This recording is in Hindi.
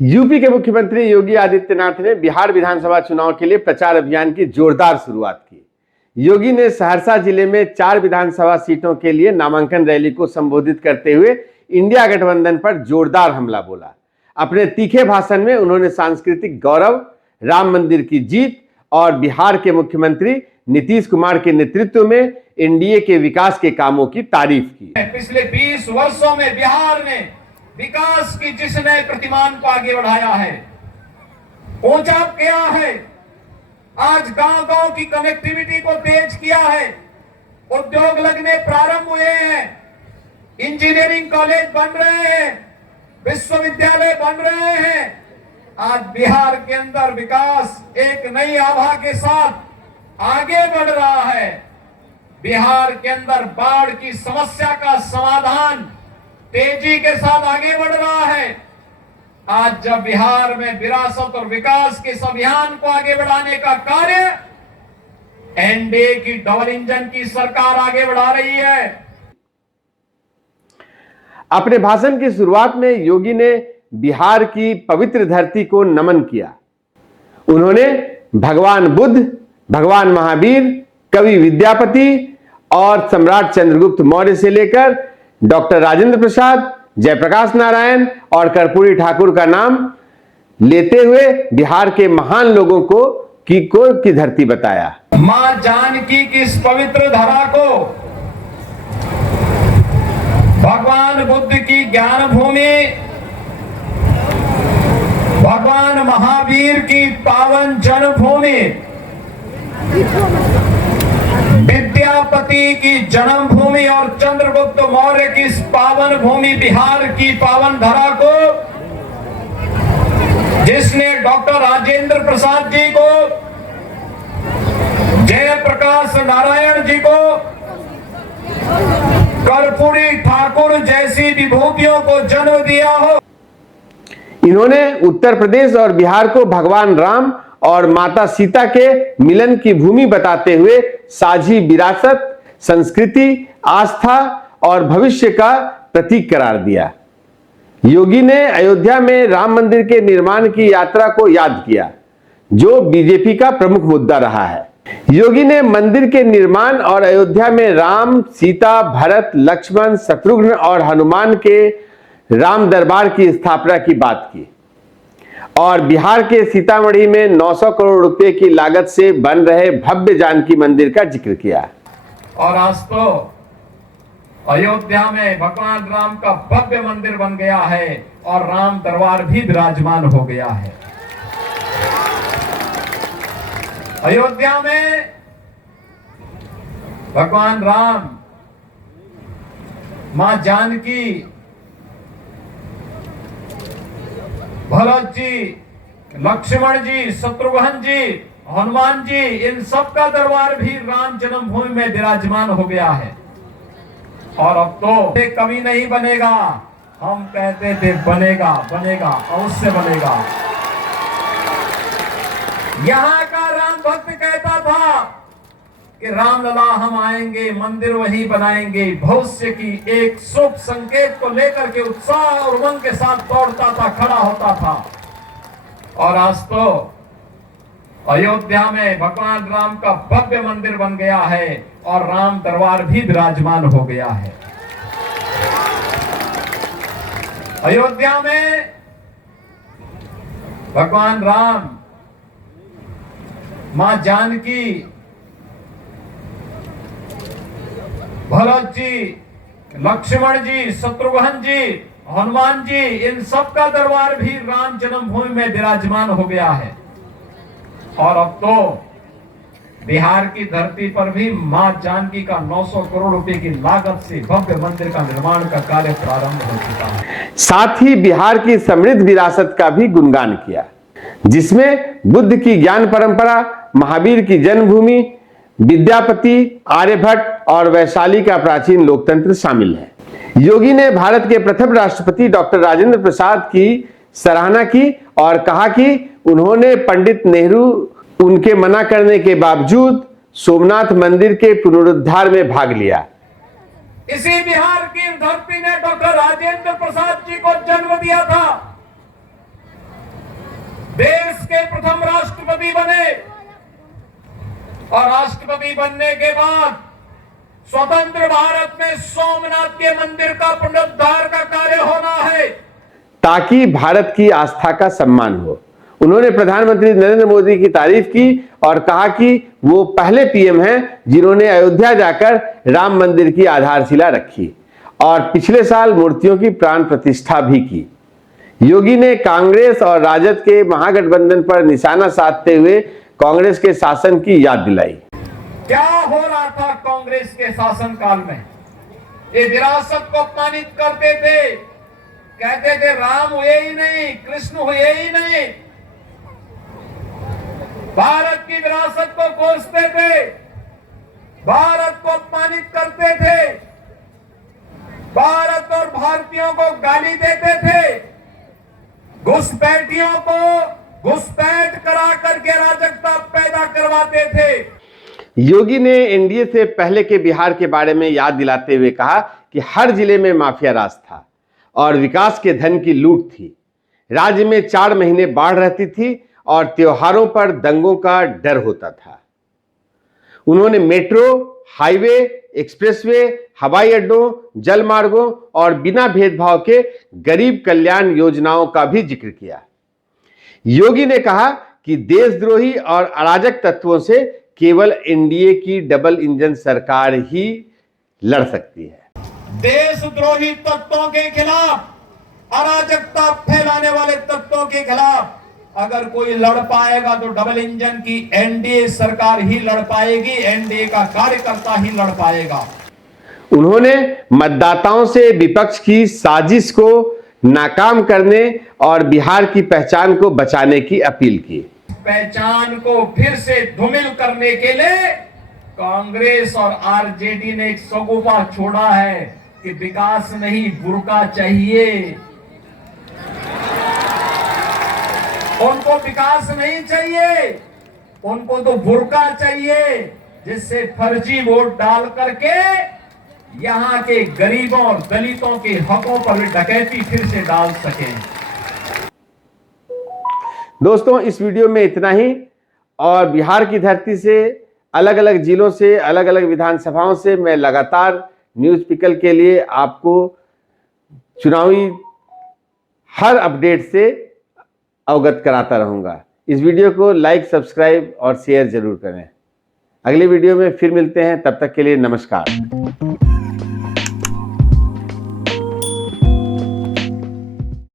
यूपी के मुख्यमंत्री योगी आदित्यनाथ ने बिहार विधानसभा चुनाव के लिए प्रचार अभियान की जोरदार शुरुआत की। योगी ने सहरसा जिले में 4 विधानसभा सीटों के लिए नामांकन रैली को संबोधित करते हुए इंडिया गठबंधन पर जोरदार हमला बोला। अपने तीखे भाषण में उन्होंने सांस्कृतिक गौरव, राम मंदिर की जीत और बिहार के मुख्यमंत्री नीतीश कुमार के नेतृत्व में एनडीए के विकास के कामों की तारीफ की। पिछले 20 वर्षों में बिहार ने विकास की जिसने प्रतिमान को आगे बढ़ाया है, ऊंचा किया है, आज गांव-गांव की कनेक्टिविटी को तेज किया है, उद्योग लगने प्रारंभ हुए हैं, इंजीनियरिंग कॉलेज बन रहे हैं, विश्वविद्यालय बन रहे हैं। आज बिहार के अंदर विकास एक नई आभा के साथ आगे बढ़ रहा है। बिहार के अंदर बाढ़ की समस्या का समाधान तेजी के साथ आगे बढ़ रहा है। आज जब बिहार में विरासत और विकास के इस अभियान को आगे बढ़ाने का कार्य एनडीए की डबल इंजन की सरकार आगे बढ़ा रही है। अपने भाषण की शुरुआत में योगी ने बिहार की पवित्र धरती को नमन किया। उन्होंने भगवान बुद्ध, भगवान महावीर, कवि विद्यापति और सम्राट चंद्रगुप्त मौर्य से लेकर डॉक्टर राजेंद्र प्रसाद, जयप्रकाश नारायण और कर्पूरी ठाकुर का नाम लेते हुए बिहार के महान लोगों को की धरती बताया। मां जानकी की इस पवित्र धरा को भगवान बुद्ध की ज्ञान भूमि, भगवान महावीर की पावन जन्मभूमि, विद्यापति की जन्मभूमि और चंद्रगुप्त मौर्य की इस पावन भूमि बिहार की पावन धरा को, जिसने डॉक्टर राजेंद्र प्रसाद जी को, जयप्रकाश नारायण जी को, कर्पूरी ठाकुर जैसी विभूतियों को जन्म दिया हो। इन्होंने उत्तर प्रदेश और बिहार को भगवान राम और माता सीता के मिलन की भूमि बताते हुए साझी विरासत, संस्कृति, आस्था और भविष्य का प्रतीक करार दिया। योगी ने अयोध्या में राम मंदिर के निर्माण की यात्रा को याद किया, जो बीजेपी का प्रमुख मुद्दा रहा है। योगी ने मंदिर के निर्माण और अयोध्या में राम, सीता, भरत, लक्ष्मण, शत्रुघ्न और हनुमान के राम दरबार की स्थापना की बात की और बिहार के सीतामढ़ी में 900 करोड़ रुपए की लागत से बन रहे भव्य जानकी मंदिर का जिक्र किया। और आज तो अयोध्या में भगवान राम का भव्य मंदिर बन गया है और राम दरबार भी विराजमान हो गया है। अयोध्या में भगवान राम, मां जानकी, भरत जी, लक्ष्मण जी, शत्रुघ्न जी, हनुमान जी, इन सब का दरबार भी राम जन्मभूमि में विराजमान हो गया है। और अब तो कभी नहीं बनेगा, हम कहते थे बनेगा, बनेगा, अवश्य बनेगा। यहाँ का राम भक्त कहता था कि रामलला हम आएंगे, मंदिर वहीं बनाएंगे। भविष्य की एक शुभ संकेत को लेकर के उत्साह और उमंग के साथ दौड़ता था, खड़ा होता था। और आज तो अयोध्या में भगवान राम का भव्य मंदिर बन गया है और राम दरबार भी विराजमान हो गया है। अयोध्या में भगवान राम, मां जानकी, भरत जी, लक्ष्मण जी, शत्रुघ्न जी, हनुमान जी, इन सब का दरबार भी राम जन्मभूमि में विराजमान हो गया है। और अब तो बिहार की धरती पर भी मां जानकी का 900 करोड़ रुपए की लागत से भव्य मंदिर का निर्माण का कार्य प्रारंभ हो चुका है। साथ ही बिहार की समृद्ध विरासत का भी गुणगान किया, जिसमें बुद्ध की ज्ञान परंपरा, महावीर की जन्मभूमि, विद्यापति, आर्यभट्ट और वैशाली का प्राचीन लोकतंत्र शामिल है। योगी ने भारत के प्रथम राष्ट्रपति डॉक्टर राजेंद्र प्रसाद की सराहना की और कहा कि उन्होंने पंडित नेहरू उनके मना करने के बावजूद सोमनाथ मंदिर के पुनरुद्धार में भाग लिया। इसी बिहार की धरती ने डॉक्टर राजेंद्र प्रसाद जी को जन्म दिया था। देश के प्रथम राष्ट्रपति बने और राष्ट्रपति बनने के बाद स्वतंत्र भारत में सोमनाथ के मंदिर का पुनरुद्धार का कार्य होना है ताकि भारत की आस्था का सम्मान हो। उन्होंने प्रधानमंत्री नरेंद्र मोदी की तारीफ की और कहा कि वो पहले पीएम हैं जिन्होंने अयोध्या जाकर राम मंदिर की आधारशिला रखी और पिछले साल मूर्तियों की प्राण प्रतिष्ठा भी की। योगी ने कांग्रेस और राजद के महागठबंधन पर निशाना साधते हुए कांग्रेस के शासन की याद दिलाई। क्या हो रहा था कांग्रेस के शासनकाल में? ये विरासत को अपमानित करते थे, कहते थे राम हुए ही नहीं, कृष्ण हुए ही नहीं, भारत की विरासत को कोसते थे, भारत को अपमानित करते थे, भारत और भारतीयों को गाली देते थे, घुसपैठियों को घुसपैठ करा करके अराजकता पैदा करवाते थे। योगी ने एनडीए से पहले के बिहार के बारे में याद दिलाते हुए कहा कि हर जिले में माफिया राज था और विकास के धन की लूट थी। राज्य में 4 महीने बाढ़ रहती थी और त्योहारों पर दंगों का डर होता था। उन्होंने मेट्रो, हाईवे, एक्सप्रेसवे, हवाई अड्डों, जल मार्गों और बिना भेदभाव के गरीब कल्याण योजनाओं का भी जिक्र किया। योगी ने कहा कि देशद्रोही और अराजक तत्वों से केवल एनडीए की डबल इंजन सरकार ही लड़ सकती है। देशद्रोही तत्वों के खिलाफ, अराजकता फैलाने वाले तत्वों के खिलाफ अगर कोई लड़ पाएगा तो डबल इंजन की एनडीए सरकार ही लड़ पाएगी, एनडीए का कार्यकर्ता ही लड़ पाएगा। उन्होंने मतदाताओं से विपक्ष की साजिश को नाकाम करने और बिहार की पहचान को बचाने की अपील की। पहचान को फिर से धूमिल करने के लिए कांग्रेस और आरजेडी ने एक सगुफा छोड़ा है कि विकास नहीं बुर्का चाहिए। उनको विकास नहीं चाहिए, उनको तो बुर्का चाहिए जिससे फर्जी वोट डाल करके यहां के गरीबों और दलितों के हकों पर डकैती फिर से डाल सकें। दोस्तों, इस वीडियो में इतना ही। और बिहार की धरती से, अलग अलग जिलों से, अलग अलग विधानसभाओं से मैं लगातार न्यूज़ पिकल के लिए आपको चुनावी हर अपडेट से अवगत कराता रहूंगा। इस वीडियो को लाइक, सब्सक्राइब और शेयर जरूर करें। अगले वीडियो में फिर मिलते हैं, तब तक के लिए नमस्कार।